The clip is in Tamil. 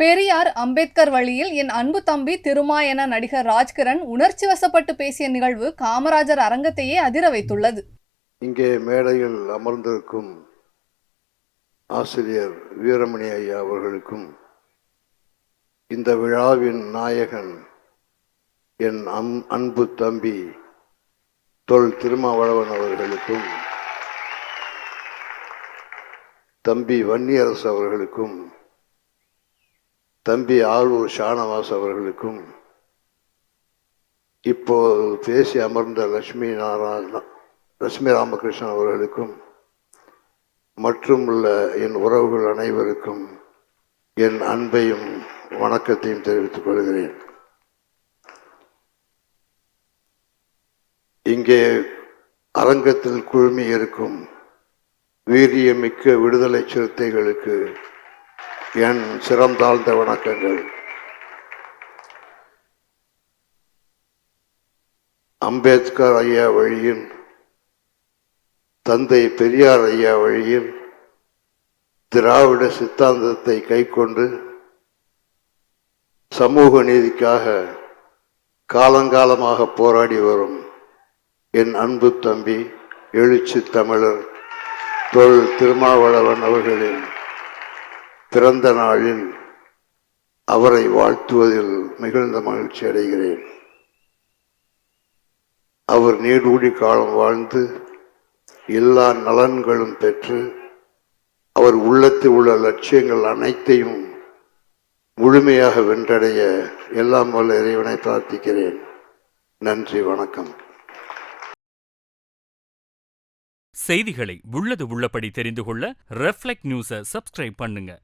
பெரியார் அம்பேத்கர் வழியில் என் அன்பு தம்பி திருமா என நடிகர் ராஜ்கிரண் உணர்ச்சி வசப்பட்டு பேசிய நிகழ்வு காமராஜர் அரங்கத்தையே அதிர வைத்துள்ளது. இங்கே மேடையில் அமர்ந்திருக்கும் ஆசிரியர் வீரமணி ஐயா அவர்களுக்கும், இந்த விழாவின் நாயகன் என் அன்பு தம்பி தொல் திருமாவளவன் அவர்களுக்கும், தம்பி வன்னியரசு அவர்களுக்கும், தம்பி ஆளூர் ஷானவாஸ் அவர்களுக்கும், இப்போது பேசி அமர்ந்த லட்சுமி ராமகிருஷ்ணன் அவர்களுக்கும் மற்றும் உள்ள என் உறவுகள் அனைவருக்கும் என் அன்பையும் வணக்கத்தையும் தெரிவித்துக் கொள்கிறேன். இங்கே அரங்கத்தில் குழுமி இருக்கும் வீரியமிக்க விடுதலை சிறுத்தைகளுக்கு என் சிரம் தாழ்ந்த வணக்கங்கள். அம்பேத்கர் ஐயா வழியில், தந்தை பெரியார் ஐயா வழியில் திராவிட சித்தாந்தத்தை கைக்கொண்டு சமூக நீதிக்காக காலங்காலமாக போராடி வரும் என் அன்பு தம்பி எழுச்சி தமிழர் தொல் திருமாவளவன் அவர்களின் பிறந்த நாளில் அவரை வாழ்த்துவதில் மிகுந்த மகிழ்ச்சி அடைகிறேன். அவர் நீடூழி காலம் வாழ்ந்து எல்லா நலன்களும் பெற்று அவர் உள்ளத்தில் உள்ள லட்சியங்கள் அனைத்தையும் முழுமையாக வென்றடைய எல்லாம் வல்ல இறைவனை பிரார்த்திக்கிறேன். நன்றி, வணக்கம். செய்திகளை உள்ளது உள்ளபடி தெரிந்து கொள்ள ரெஃப்ளெக்ட் நியூஸை சப்ஸ்கிரைப் பண்ணுங்க.